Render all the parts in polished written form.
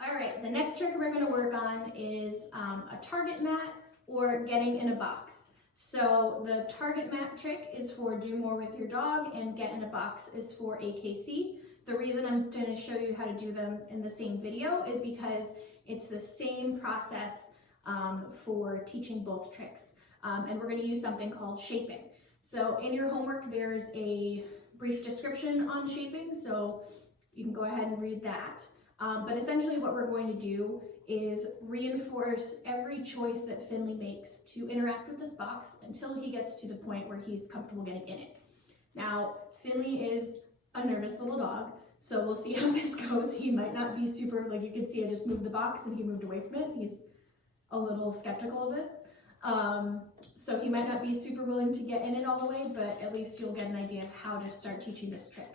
All right, the next trick we're going to work on is a target mat or getting in a box. So the target mat trick is for do more with your dog, and get in a box is for AKC. The reason I'm going to show you how to do them in the same video is because it's the same process for teaching both tricks. And we're going to use something called shaping. So in your homework, there's a brief description on shaping, so you can go ahead and read that. But essentially what we're going to do is reinforce every choice that Finley makes to interact with this box until he gets to the point where he's comfortable getting in it. Now, Finley is a nervous little dog, so we'll see how this goes. He might not be super, like you can see I just moved the box and he moved away from it. He's a little skeptical of this. So he might not be super willing to get in it all the way, but at least you'll get an idea of how to start teaching this trick.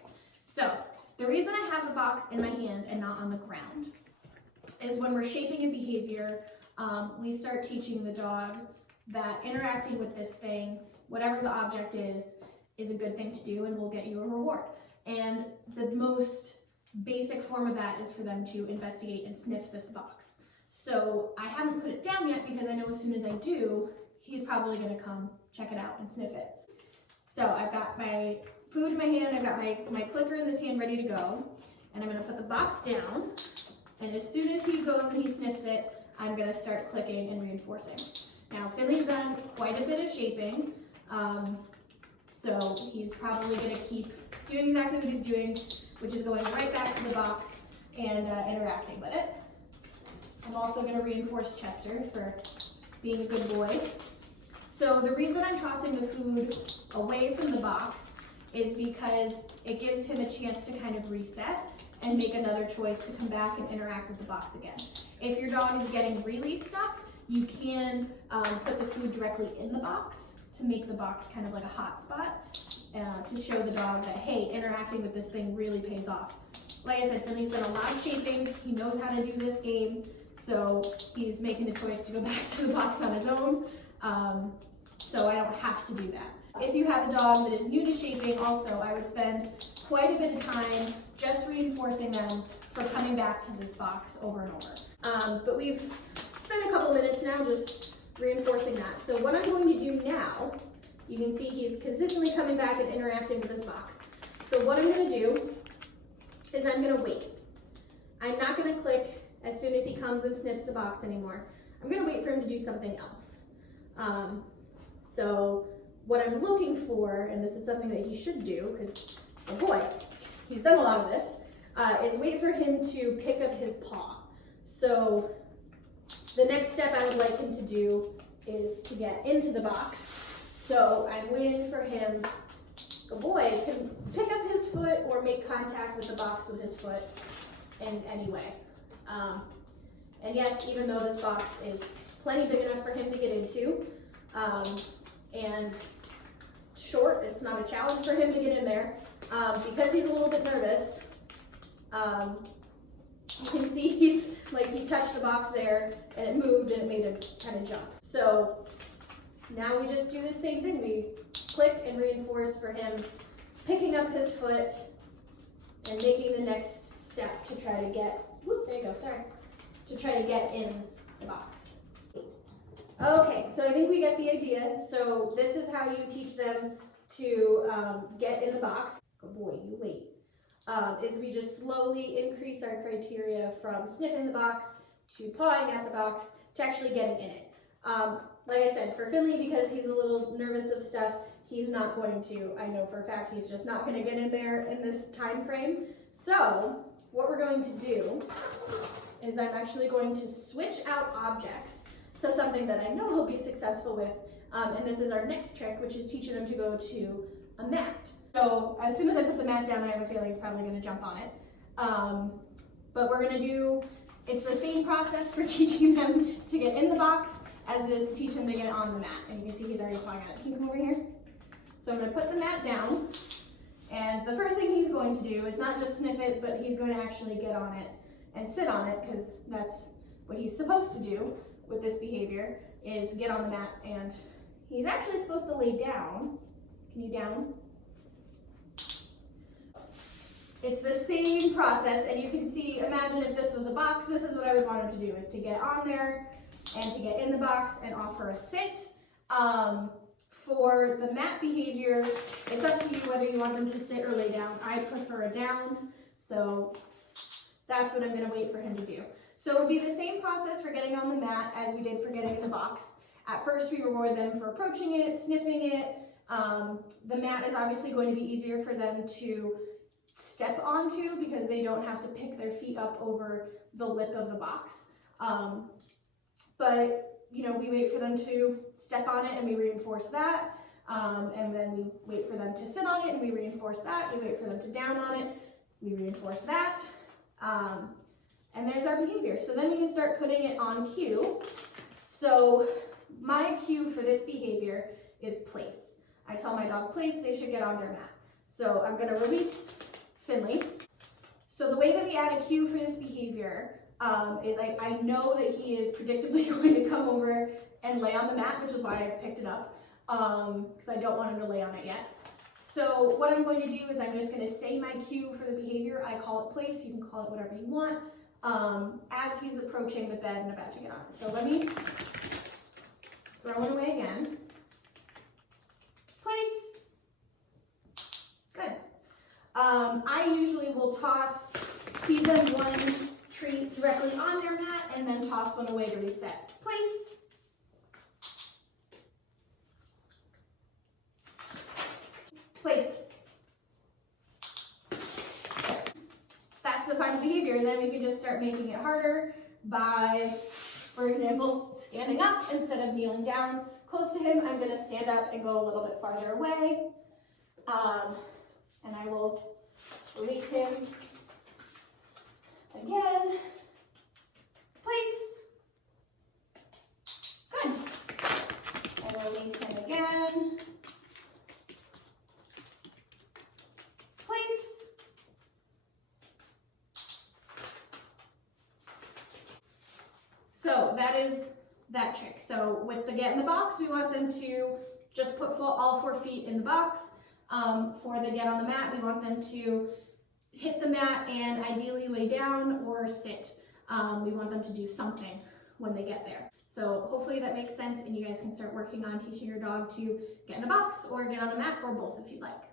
So, the reason I have the box in my hand and not on the ground is when we're shaping a behavior, we start teaching the dog that interacting with this thing, whatever the object is a good thing to do and will get you a reward. And the most basic form of that is for them to investigate and sniff this box. So I haven't put it down yet because I know as soon as I do, he's probably going to come check it out and sniff it. So I've got my food in my hand, I've got my clicker in this hand ready to go, and I'm going to put the box down, and as soon as he goes and he sniffs it, I'm going to start clicking and reinforcing. Now Finley's done quite a bit of shaping, so he's probably going to keep doing exactly what he's doing, which is going right back to the box and interacting with it. I'm also going to reinforce Chester for being a good boy. So the reason I'm tossing the food away from the box is because it gives him a chance to kind of reset and make another choice to come back and interact with the box again. If your dog is getting really stuck, you can put the food directly in the box to make the box kind of like a hot spot to show the dog that, hey, interacting with this thing really pays off. Like I said, Finley's done a lot of shaping. He knows how to do this game, so he's making the choice to go back to the box on his own. So I don't have to do that. If you have a dog that is new to shaping, also, I would spend quite a bit of time just reinforcing them for coming back to this box over and over. But we've spent a couple minutes now just reinforcing that. So what I'm going to do now, you can see he's consistently coming back and interacting with this box. So what I'm going to do is I'm going to wait. I'm not going to click as soon as he comes and sniffs the box anymore. I'm going to wait for him to do something else. So what I'm looking for, and this is something that he should do, because, oh boy, he's done a lot of this, is wait for him to pick up his paw. So the next step I would like him to do is to get into the box. So I'm waiting for him, oh boy, to pick up his foot or make contact with the box with his foot in any way. And yes, even though this box is plenty big enough for him to get into, and short, it's not a challenge for him to get in there. Because he's a little bit nervous, you can see he's like, he touched the box there and it moved and it made him kind of jump. So now we just do the same thing. We click and reinforce for him picking up his foot and making the next step to try to get, whoop, there you go, sorry, to try to get in the box. Okay, so I think we get the idea. So this is how you teach them to get in the box. Good boy, you wait. Is we just slowly increase our criteria from sniffing the box to pawing at the box to actually getting in it. Like I said, for Finley, because he's a little nervous of stuff, he's not going to, I know for a fact, he's just not going to get in there in this time frame. So what we're going to do is I'm actually going to switch out objects to something that I know he'll be successful with, and this is our next trick, which is teaching them to go to a mat. So as soon as I put the mat down, I have a feeling he's probably going to jump on it. But we're going to do, it's the same process for teaching them to get in the box as it is to teach them to get on the mat. And you can see he's already pawing at it. Can you come over here? So I'm going to put the mat down, and the first thing he's going to do is not just sniff it, but he's going to actually get on it and sit on it, because that's what he's supposed to do with this behavior, is get on the mat, and he's actually supposed to lay down. Can you down? it's the same process, and you can see, imagine if this was a box, this is what I would want him to do, is to get on there and to get in the box and offer a sit. For the mat behavior, it's up to you whether you want them to sit or lay down. I prefer a down, so that's what I'm going to wait for him to do. So it will be the same process for getting on the mat as we did for getting in the box. At first we reward them for approaching it, sniffing it. The mat is obviously going to be easier for them to step onto because they don't have to pick their feet up over the lip of the box. But you know, we wait for them to step on it and we reinforce that. And then we wait for them to sit on it and we reinforce that. We wait for them to down on it, we reinforce that. And there's our behavior. So then we can start putting it on cue. So my cue for this behavior is place. I tell my dog place, they should get on their mat. So I'm gonna release Finley. So the way that we add a cue for this behavior is I know that he is predictably going to come over and lay on the mat, which is why I've picked it up, because I don't want him to lay on it yet. So what I'm going to do is I'm just going to say my cue for the behavior. I call it place, you can call it whatever you want, as he's approaching the bed and about to get on it. So let me throw it away again. Place. Good. I usually will feed them one treat directly on their mat and then toss one away to reset. Place. Place. That's the final behavior, and then we can just start making it harder by, for example, standing up instead of kneeling down close to him. I'm going to stand up and go a little bit farther away, and I will release him again. Place. Good. And release him again. Place. So that is that trick. So with the get in the box, we want them to just put all 4 feet in the box. For the get on the mat, we want them to hit the mat and ideally lay down or sit. We want them to do something when they get there. So hopefully that makes sense and you guys can start working on teaching your dog to get in a box or get on a mat or both if you'd like.